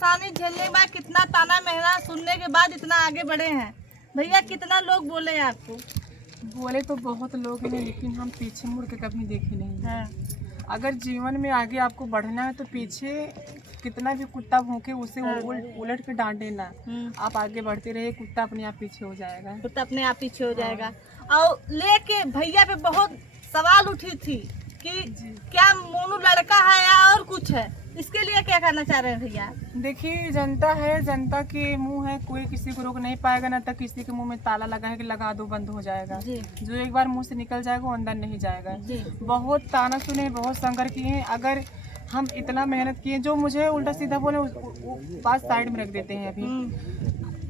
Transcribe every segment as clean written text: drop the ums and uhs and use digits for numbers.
परेशानी झेलने के बाद, कितना ताना मेहरा सुनने के बाद इतना आगे बढ़े हैं भैया। कितना लोग बोले हैं आपको? बोले तो बहुत लोग हैं, लेकिन हम पीछे मुड़ के कभी देखे नहीं हैं। अगर जीवन में आगे आपको बढ़ना है तो पीछे कितना भी कुत्ता भौंके उसे उलट के डांटे ना, आप आगे बढ़ते रहे, कुत्ता अपने आप पीछे हो जाएगा। कुत्ता अपने आप पीछे हो जाएगा। और लेके भैया पे बहुत सवाल उठी थी कि क्या मोनू लड़का है या और कुछ है, इसके लिए क्या कहना चाह रहे हैं भैया? देखिए, जनता है, जनता के मुंह है, कोई किसी को रोक नहीं पाएगा, ना तक किसी के मुंह में ताला लगा है कि लगा दो बंद हो जाएगा। जो एक बार मुंह से निकल जाएगा वो अंदर नहीं जाएगा। बहुत ताना सुने, बहुत संघर्ष किए हैं। अगर हम इतना मेहनत किए, जो मुझे उल्टा सीधा बोले बात साइड में रख देते हैं। अभी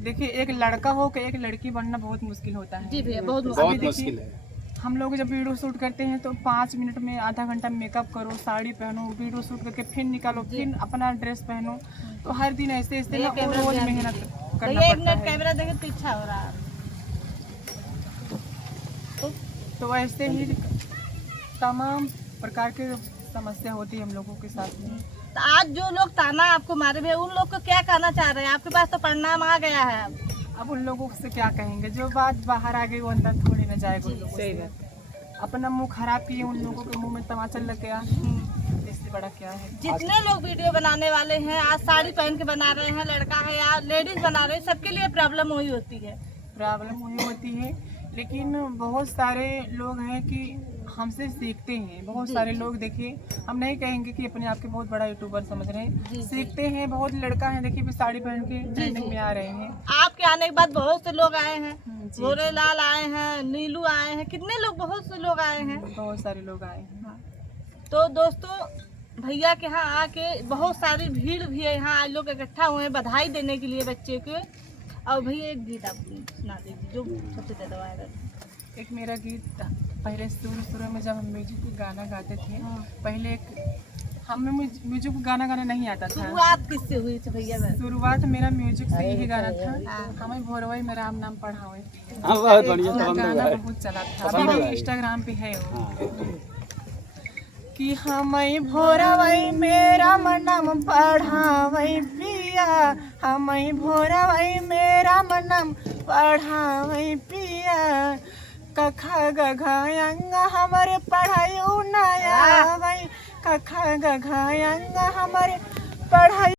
देखिए, एक लड़का हो कि एक लड़की बनना बहुत मुश्किल होता है। जी भैया, बहुत मुश्किल है। हम लोग जब वीडियो शूट करते हैं तो 5 मिनट में आधा घंटा मेकअप करो, साड़ी पहनो, वीडियो शूट करके फिर निकालो, फिर अपना ड्रेस पहनो, तो हर दिन ऐसे ऐसे ना रोज मेहनत करना पड़ता है। कैमरा देखे पीछा हो रहा है। तो ऐसे ही तमाम प्रकार के समस्या होती है हम लोगों के साथ में। तो आज जो लोग ताना आपको मारे भैया, उन लोग को क्या कहना चाह रहे हैं? आपके पास तो परिणाम आ गया है। अब उन लोगों से क्या कहेंगे? जो बात बाहर आ गई वो अंदर थोड़ी न जाएगा। सही बात। अपना मुंह खराब किए, उन लोगों के मुंह में तमाचा लग गया, इससे बड़ा क्या है। जितने लोग वीडियो बनाने वाले हैं, आज साड़ी पहन के बना रहे हैं, लड़का है या लेडीज बना रहे हैं, सबके लिए प्रॉब्लम वही होती है। प्रॉब्लम वही होती है, लेकिन बहुत सारे लोग हैं कि हमसे सीखते हैं। बहुत सारे लोग, देखिए, हम नहीं कहेंगे कि अपने आप के बहुत बड़ा यूट्यूबर समझ रहे हैं, सीखते हैं। बहुत लड़का है, देखिए, भी साड़ी पहन के ट्रेंडिंग में आ रहे हैं। आपके आने के बाद बहुत से लोग आए हैं, गोरे लाल आए हैं, नीलू आए हैं, कितने लोग, बहुत से लोग आए हैं, बहुत सारे लोग आए हैं। तो दोस्तों, भैया के यहाँ आके बहुत सारी भीड़ भी है। यहाँ आज लोग इकट्ठा हुए हैं बधाई देने के लिए बच्चे के। और भैया एक गीत आप सुना दीजिए जो सबसे ज़्यादा वायरल। एक मेरा गीत, पहले शुरू में जब हम म्यूजिक गाना गाते थे, पहले हमें म्यूजिक गाना नहीं आता था। शुरुआत किससे हुई थी भैया? शुरुआत मेरा म्यूजिक से ही गाना था, हमें भोरवाई में राम नाम पढ़ावे। गाना बहुत चला था, अभी भी इंस्टाग्राम पे है वो। कि हमें भोरवाई में राम नाम पढ़ावे पिया, हमें भोरवाई में राम नाम पढ़ावे पिया। कखा गघायंग हमारे पढ़ाई नया, कखा गघायंग हमारे पढ़ाई